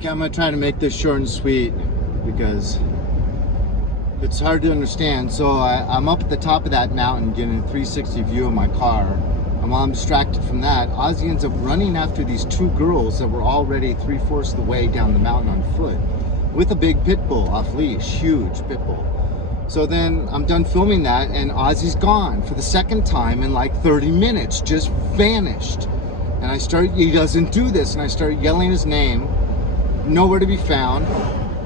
Okay, I'm gonna try to make this short and sweet because it's hard to understand. So I'm up at the top of that mountain getting a 360 view of my car. And while I'm distracted from that, Aussie ends up running after these two girls that were already 3/4 of the way down the mountain on foot with a big pit bull off leash, huge pit bull. So then I'm done filming that and Aussie's gone for the second time in like 30 minutes, just vanished. And he doesn't do this, and I start yelling his name, nowhere to be found.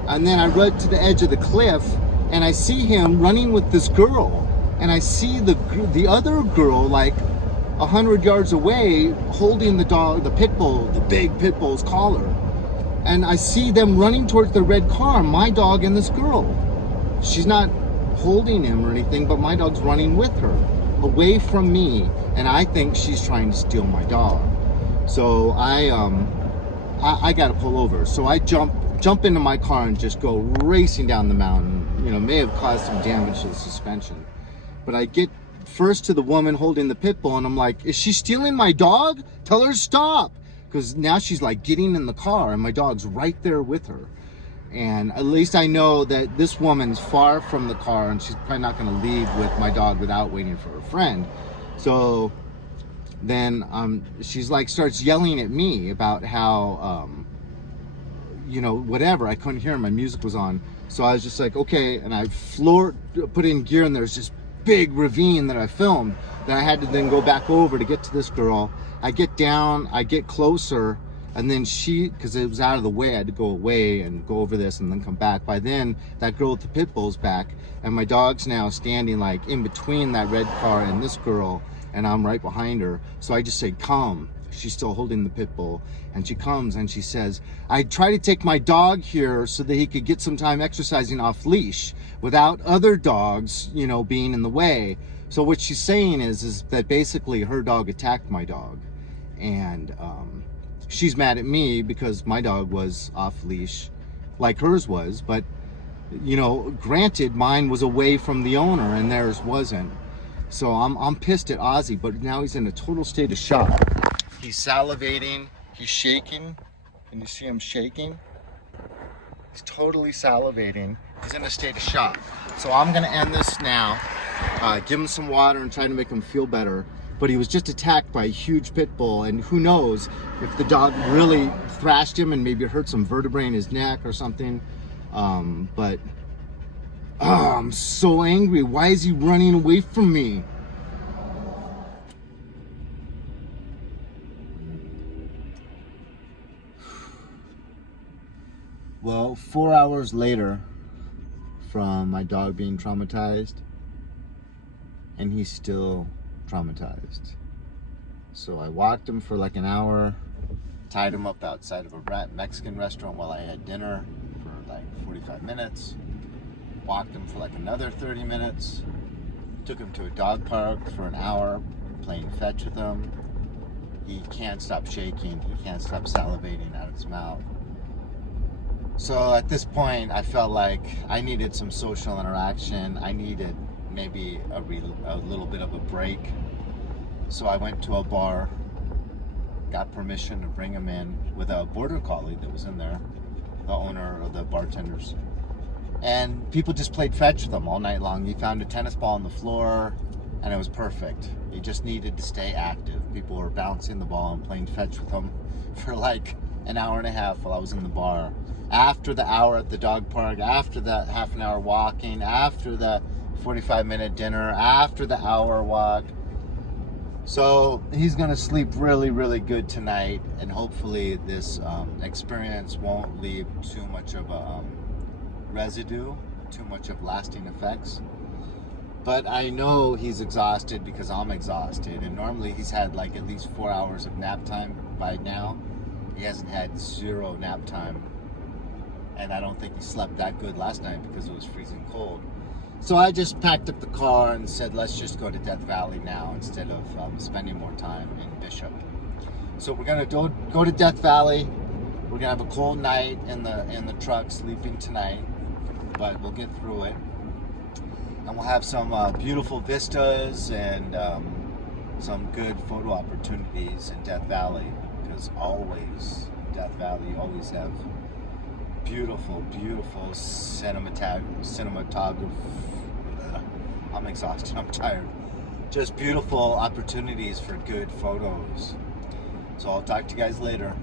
And then I run to the edge of the cliff and I see him running with this girl, and I see the other girl like 100 yards away holding the dog, the pit bull, the big pit bull's collar. And I see them running towards the red car, my dog and this girl. She's not holding him or anything, but my dog's running with her away from me, and I think she's trying to steal my dog. So I gotta pull over. So I jump into my car and just go racing down the mountain. You know, may have caused some damage to the suspension. But I get first to the woman holding the pit bull, and I'm like, is she stealing my dog? Tell her to stop. Because now she's like getting in the car and my dog's right there with her. And at least I know that this woman's far from the car and she's probably not gonna leave with my dog without waiting for her friend. So then she's like starts yelling at me about how you know, whatever. I couldn't hear her, my music was on. So I was just like, okay, and I put in gear, and there's this big ravine that I filmed that I had to then go back over to get to this girl. I get down, I get closer, and then because it was out of the way, I had to go away and go over this and then come back. By then, that girl with the pit bull's back, and my dog's now standing like in between that red car and this girl, and I'm right behind her. So I just say, come. She's still holding the pit bull, and she comes and she says, I tried to take my dog here so that he could get some time exercising off leash without other dogs, you know, being in the way. So what she's saying is that basically her dog attacked my dog, and she's mad at me because my dog was off leash like hers was, but you know, granted, mine was away from the owner and theirs wasn't. So I'm pissed at Aussie, but now he's in a total state of shock. He's salivating, he's shaking. Can you see him shaking? He's totally salivating. He's in a state of shock. So I'm gonna end this now, give him some water and try to make him feel better. But he was just attacked by a huge pit bull, and who knows if the dog really thrashed him and maybe hurt some vertebrae in his neck or something. But I'm so angry. Why is he running away from me? Well, 4 hours later from my dog being traumatized, and he's still traumatized. So I walked him for like an hour, tied him up outside of a Mexican restaurant while I had dinner for like 45 minutes, walked him for like another 30 minutes, took him to a dog park for an hour, playing fetch with him. He can't stop shaking, he can't stop salivating out of his mouth. So at this point, I felt like I needed some social interaction. I needed maybe a little bit of a break. So I went to a bar, got permission to bring him in with a border collie that was in there, the owner or the bartenders. And people just played fetch with him all night long. He found a tennis ball on the floor, and it was perfect. He just needed to stay active. People were bouncing the ball and playing fetch with him for like an hour and a half while I was in the bar. After the hour at the dog park, after that half an hour walking, after the 45-minute dinner, after the hour walk. So he's gonna sleep really, really good tonight, and hopefully this experience won't leave too much of a residue, too much of lasting effects. But I know he's exhausted because I'm exhausted, and normally he's had like at least 4 hours of nap time by now. He hasn't had 0 nap time. And I don't think he slept that good last night because it was freezing cold. So I just packed up the car and said, let's just go to Death Valley now instead of spending more time in Bishop. So we're gonna go to Death Valley. We're gonna have a cold night in the truck, sleeping tonight, but we'll get through it. And we'll have some beautiful vistas and some good photo opportunities in Death Valley, because always Death Valley always have beautiful, beautiful cinematography. I'm exhausted, I'm tired. Just beautiful opportunities for good photos. So I'll talk to you guys later.